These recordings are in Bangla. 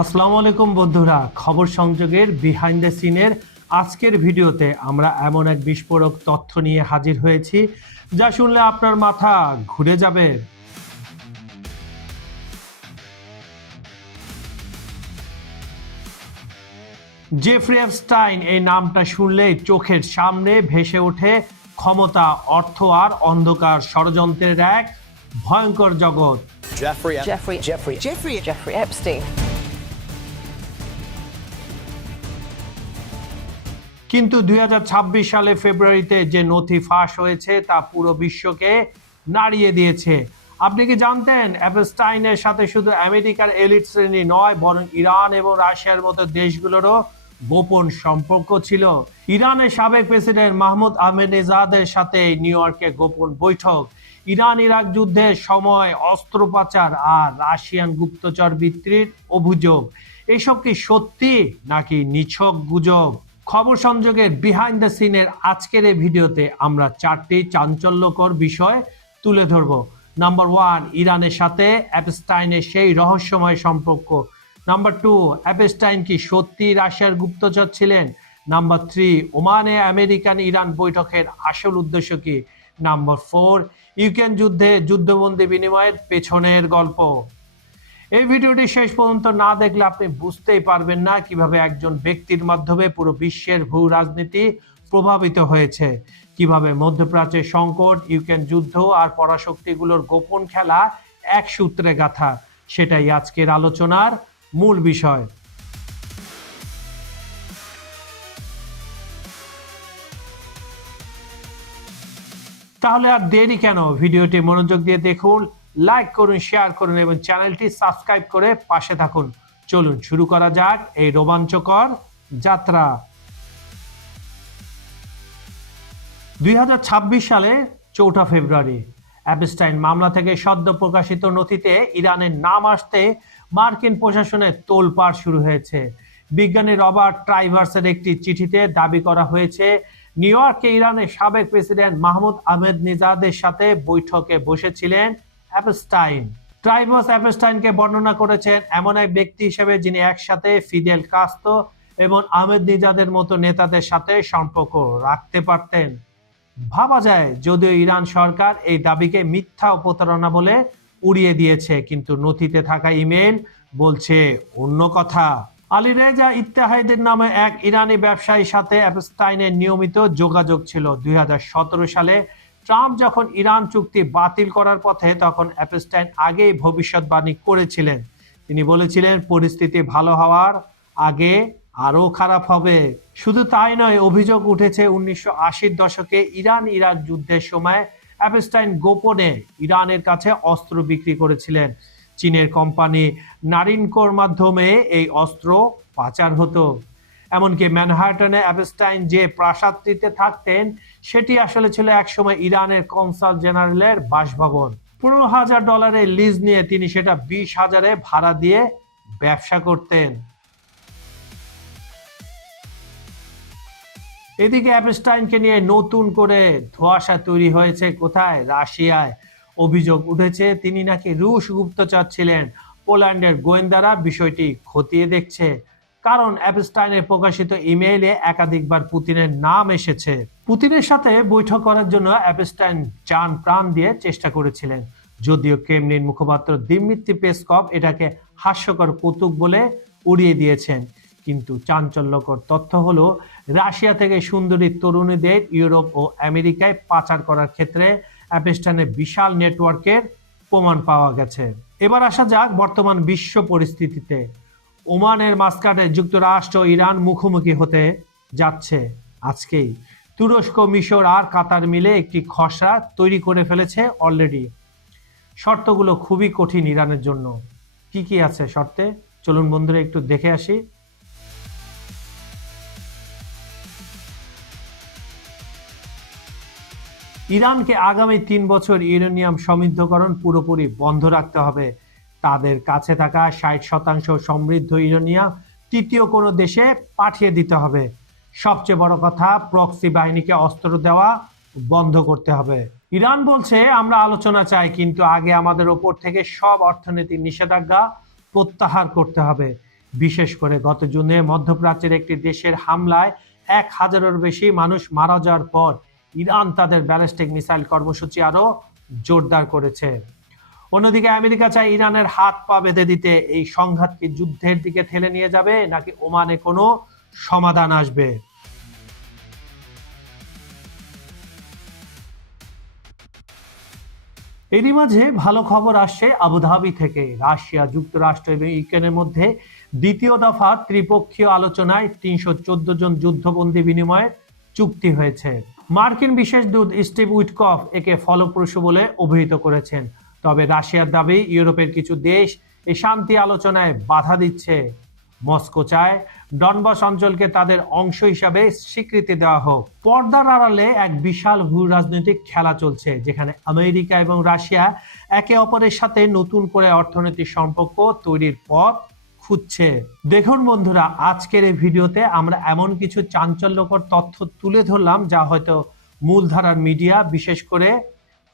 আসসালামু আলাইকুম বন্ধুরা, খবর সংযোগের বিহাইন্ড দ্য সিনের আজকের ভিডিওতে আমরা এমন এক বিস্ফোরক তথ্য নিয়ে হাজির হয়েছি, যা শুনলে আপনার মাথা ঘুরে যাবে। জেফ্রি এপস্টাইন এই নামটা শুনলেই চোখের সামনে ভেসে ওঠে ক্ষমতা অর্থ আর অন্ধকার ষড়যন্ত্রের এক ভয়ঙ্কর জগৎ। কিন্তু দুই হাজার ছাব্বিশ সালে ফেব্রুয়ারিতে যে নথি ফাঁস হয়েছে তা পুরো বিশ্বকে নাড়িয়ে দিয়েছে। আপনি কি জানতেন অ্যাপস্টাইনের সাথে শুধু আমেরিকার এলিট শ্রেণি নয় বরং ইরান এবং রাশিয়ার মতো দেশগুলোরও গোপন সম্পর্ক ছিল। ইরানের সাবেক প্রেসিডেন্ট মাহমুদ আহমেদেজাদের সাথে নিউ ইয়র্কে গোপন বৈঠক। ইরান ইরাক যুদ্ধের সময় অস্ত্র পাচার আর রাশিয়ান গুপ্তচর বিক্রির অভিযোগ। এসব কি সত্যি নাকি নিছক গুজব? খবর সংযোগের বিহাইন্ড দ্য সিনের আজকের এই ভিডিওতে আমরা চারটি চাঞ্চল্যকর বিষয় তুলে ধরব। নাম্বার ওয়ান ইরানের সাথে অ্যাপস্টাইনের সেই রহস্যময় সম্পর্ক নাম্বার টু অ্যাপেস্টাইন কি সত্যি রাশিয়ার গুপ্তচর ছিলেন? নাম্বার থ্রি ওমানে আমেরিকান ইরান বৈঠকের আসল উদ্দেশ্য কি? নাম্বার ফোর ইউক্রেন যুদ্ধে যুদ্ধবন্দী বিনিময়ের পেছনের গল্প। এই ভিডিওটি শেষ পর্যন্ত না দেখলে আপনি বুঝতেই পারবেন না কীভাবে একজন ব্যক্তির মাধ্যমে পুরো বিশ্বের ভূ রাজনীতি প্রভাবিত হয়েছে। কীভাবে মধ্যপ্রাচ্যের সংকট, ইউক্রেন যুদ্ধ আর পরাশক্তিগুলোর গোপন খেলা এক সূত্রে গাথা। সেটাই আজকের আলোচনার মূল বিষয়। তাহলে আর দেরি কেন? ভিডিওটি মনোযোগ দিয়ে দেখুন, লাইক করুন, শেয়ার করুন এবং চ্যানেলটি সাবস্ক্রাইব করে পাশে থাকুন। চলুন, শুরু করা যাক এই রোমাঞ্চকর যাত্রা। দুই হাজার ছাব্বিশ সালে, চৌঠা ফেব্রুয়ারি, অ্যাপস্টাইন মামলা থেকে সদ্য প্রকাশিত নথিতে ইরানের নাম আসতে মার্কিন প্রশাসনের তোলপাড় শুরু হয়েছে। বিজ্ঞানী রবার্ট ট্রাইভার্সের একটি চিঠিতে দাবি করা হয়েছে, নিউ ইয়র্কে ইরানের সাবেক প্রেসিডেন্ট মাহমুদ আহমেদ নিজাদের সাথে বৈঠকে বসেছিলেন অ্যাপস্টাইন। ট্রাইভার্স অ্যাপস্টাইনকে বর্ণনা করেছেন, এমন এক ব্যক্তি হিসেবে যিনি একসাথে ফিদেল কাস্তো এবং আহমেদ নিজাদের মতো নেতাদের সাথে সম্পর্ক রাখতে পারতেন। ভাবা যায়, যদিও ইরান সরকার এই দাবিকে মিথ্যা প্রতারণা বলে উড়িয়ে দিয়েছে, কিন্তু নথিতে থাকা ইমেল বলছে অন্য কথা। আলী রেজা ইত্তেহাদের নামে এক ইরানি ব্যবসায়ীর সাথে অ্যাপস্টাইনের নিয়মিত যোগাযোগ ছিল। দুই সালে ট্রাম্প যখন ইরান চুক্তি বাতিল করার পথে তখন অ্যাপস্টাইন আগেই ভবিষ্যৎবাণী করেছিলেন। তিনি বলেছিলেন, পরিস্থিতি ভালো হওয়ার আগে আরও খারাপ হবে। শুধু তাই নয়, অভিযোগ উঠেছে, উনিশশো দশকে ইরান ইরাক যুদ্ধের সময় অ্যাপস্টাইন গোপনে ইরানের কাছে অস্ত্র বিক্রি করেছিলেন। চীনের কোম্পানি নারিনকোর মাধ্যমে এই অস্ত্র পাচার হতো। এমনকি ম্যানহাটনে অ্যাপস্টাইন যে প্রাসাদটিতে থাকতেন, সেটি আসলে ছিল একসময় ইরানের কনসাল জেনারেলের বাসভবন। পনেরো হাজার ডলারের লিজ নিয়ে তিনি সেটা বিশ হাজারে ভাড়া দিয়ে ব্যবসা করতেন। এদিকে অ্যাপস্টাইনকে নিয়ে নতুন করে ধোঁয়াশা তৈরি হয়েছে। কোথায়? রাশিয়ায় অভিযোগ উঠেছে। তিনি নাকি রুশ গুপ্তচর ছিলেন। পোল্যান্ডের গোয়েন্দারা বিষয়টি খতিয়ে দেখছে। কারণ অ্যাপস্টাইনের প্রকাশিত ইমেইলে একাধিকবার পুতিনের নাম এসেছে। পুতিনের সাথে বৈঠক করার জন্য অ্যাপস্টাইন চান প্রাণ দিয়ে চেষ্টা করেছিলেন। যদিও ক্রেমলিন মুখপাত্র দিমিত্রি পেসকপ এটাকে হাস্যকর কৌতুক বলে উড়িয়ে দিয়েছেন। কিন্তু চাঞ্চল্যকর তথ্য হলো রাশিয়া থেকে সুন্দরী তরুণীদের ইউরোপ ও আমেরিকায় পাচার করার ক্ষেত্রে অ্যাপেস্টানের বিশাল নেটওয়ার্কের প্রমাণ পাওয়া গেছে। এবার আসা যাক বর্তমান বিশ্ব পরিস্থিতিতে। ওমানের মাস্কাটে যুক্তরাষ্ট্র ইরান মুখোমুখি হতে যাচ্ছে আজকেই। তুরস্ক, মিশর আর কাতার মিলে একটি খসড়া তৈরি করে ফেলেছে অলরেডি। শর্তগুলো খুবই কঠিন ইরানের জন্য। কি কি আছে শর্তে? চলুন বন্ধুরা একটু দেখে আসি। ইরানকে আগামী তিন বছর ইউরেনিয়াম সমৃদ্ধকরণ পুরোপুরি বন্ধ রাখতে হবে। তাদের কাছে থাকা ষাট শতাংশ সমৃদ্ধ ইউরেনিয়াম তৃতীয় কোনো দেশে পাঠিয়ে দিতে হবে। সবচেয়ে বড় কথা, প্রক্সি বাহিনীকে অস্ত্র দেওয়া বন্ধ করতে হবে। ইরান বলছে, আমরা আলোচনা চাই, কিন্তু আগে আমাদের ওপর থেকে সব অর্থনৈতিক নিষেধাজ্ঞা প্রত্যাহার করতে হবে। বিশেষ করে গত জুনে মধ্যপ্রাচ্যের একটি দেশের হামলায় এক হাজারের বেশি মানুষ মারা যাওয়ার পর ইরান তাদের ব্যালিস্টিক মিসাইল কর্মসূচি আরও জোরদার করেছে। অন্যদিকে আমেরিকা চায় ইরানের হাত পা বেঁধে দিতে এই সংঘাত কি যুদ্ধের দিকে ঠেলে নিয়ে যাবে, নাকি ওমানে কোনো সমাধান আসবে? এরই মাঝে ভালো খবর আসছে আবুধাবি থেকে। রাশিয়া যুক্তরাষ্ট্র এবং ইউক্রেনের মধ্যে দ্বিতীয় দফা ত্রিপক্ষীয় আলোচনায় তিনশো চোদ্দ জন যুদ্ধবন্দী বিনিময়ের চুক্তি হয়েছে। মার্কিন বিশেষ দূত স্টিভ উইটকফ একে ফলপ্রসূ বলে অভিহিত করেছেন। তবে রাশিয়ার দাবি, ইউরোপের কিছু দেশ এই শান্তি আলোচনায় বাধা দিচ্ছে। মস্কো চায় ডনবাস অঞ্চলকে তাদের অংশ হিসাবে স্বীকৃতি দেওয়া হোক। পর্দার আড়ালে এক বিশাল ভূ রাজনৈতিক খেলা চলছে, যেখানে আমেরিকা এবং রাশিয়া একে অপরের সাথে নতুন করে অর্থনৈতিক সম্পর্ক তৈরির পথ খুঁজছে। দেখুন বন্ধুরা, আজকের এই ভিডিওতে আমরা এমন কিছু চাঞ্চল্যকর তথ্য তুলে ধরলাম যা হয়তো মূলধারার মিডিয়া, বিশেষ করে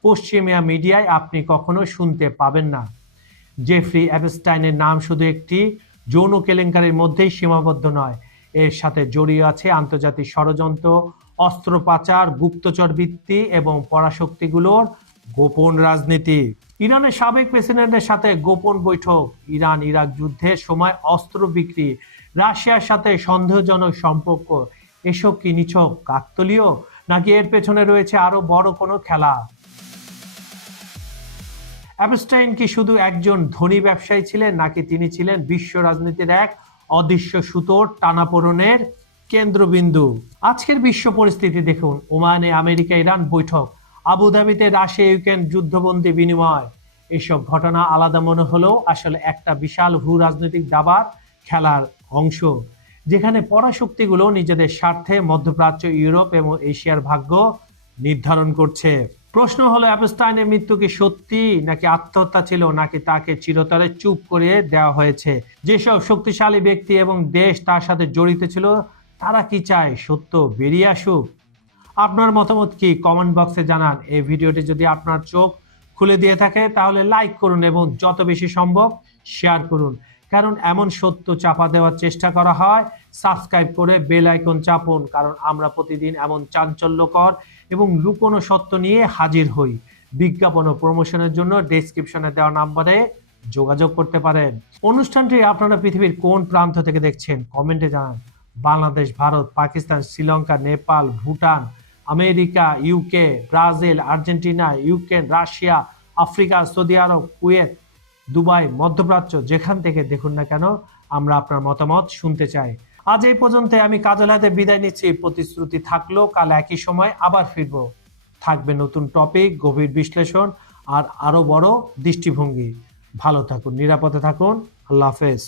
পশ্চিমিয়া মিডিয়ায় আপনি কখনো শুনতে পাবেন না। জেফ্রি অ্যাপস্টাইনের নাম শুধু একটি, যৌন কেলেঙ্কারির মধ্যেই সীমাবদ্ধ নয়, এর সাথে জড়িয়ে আছে আন্তর্জাতিক ষড়যন্ত্র অস্ত্র পাচার গুপ্তচর বৃত্তি এবং পরাশক্তিগুলোর গোপন রাজনীতি। ইরানের সাবেক প্রেসিডেন্টের সাথে গোপন বৈঠক ইরান ইরাক যুদ্ধের সময় অস্ত্র বিক্রি, রাশিয়ার সাথে সন্দেহজনক সম্পর্ক, এসব কি নিছক কাকতলীয়? নাকি এর পেছনে রয়েছে আরও বড় কোনো খেলা? অ্যাপস্টাইন কি শুধু একজন ধনী ব্যবসায়ী ছিলেন, নাকি তিনি ছিলেন বিশ্ব রাজনীতির এক অদৃশ্য সুতোর টানাপোড়নের কেন্দ্রবিন্দু? আজকের বিশ্ব পরিস্থিতি দেখুন। ওমানে আমেরিকা ইরান বৈঠক। আবুধাবিতে রাশিয়া, ইউক্রেন যুদ্ধবন্দী বিনিময়। এসব ঘটনা আলাদা মনে হলেও আসলে একটা বিশাল ভূ রাজনৈতিক দাবার খেলার অংশ। যেখানে পরাশক্তিগুলো নিজেদের স্বার্থে মধ্যপ্রাচ্য, ইউরোপ এবং এশিয়ার ভাগ্য নির্ধারণ করছে। প্রশ্ন হলো, অ্যাপস্টাইনের মৃত্যু কি সত্যি নাকি আত্মহত্যা ছিল নাকি তাকে চিরতরে চুপ করিয়ে দেওয়া হয়েছে? যেসব শক্তিশালী ব্যক্তি এবং দেশ তার সাথে জড়িত ছিল, তারা কি চায় সত্য বেরিয়ে আসুক? আপনার মতামত কি? কমেন্ট বক্সে জানান। এই ভিডিওটি যদি আপনার চোখ খুলে দিয়ে থাকে, তাহলে লাইক করুন এবং যত বেশি সম্ভব শেয়ার করুন। কারণ এমন সত্য চাপা দেওয়ার চেষ্টা করা হয়, সাবস্ক্রাইব করে বেল আইকন চাপুন, কারণ আমরা প্রতিদিন এমন চাঞ্চল্যকর এবং লুকোনো সত্য নিয়ে হাজির হই। বিজ্ঞাপন ও প্রমোশনের জন্য ডেসক্রিপশনে দেওয়া নাম্বারে যোগাযোগ করতে পারেন। অনুষ্ঠানটি আপনারা পৃথিবীর কোন প্রান্ত থেকে দেখছেন? কমেন্টে জানান। Bangladesh, Bharat, Pakistan, Sri Lanka, Nepal, Bhutan America UK Brazil, Argentina Ukraine Russia, Africa, Saudi Arab, Kuwait, Dubai, মধ্যপ্রাচ্য, যেখান থেকে দেখুন না কেন, আমরা আপনার মতামত শুনতে চাই। আজ এই পর্যন্ত আমি কাজল হাতে বিদায় নিচ্ছি। প্রতিশ্রুতি থাকল কাল একই সময় আবার ফিরব। থাকবে নতুন টপিক, গভীর বিশ্লেষণ আর আরও বড় দৃষ্টিভঙ্গি। ভালো থাকুন, নিরাপদে থাকুন। আল্লাহ হাফেজ।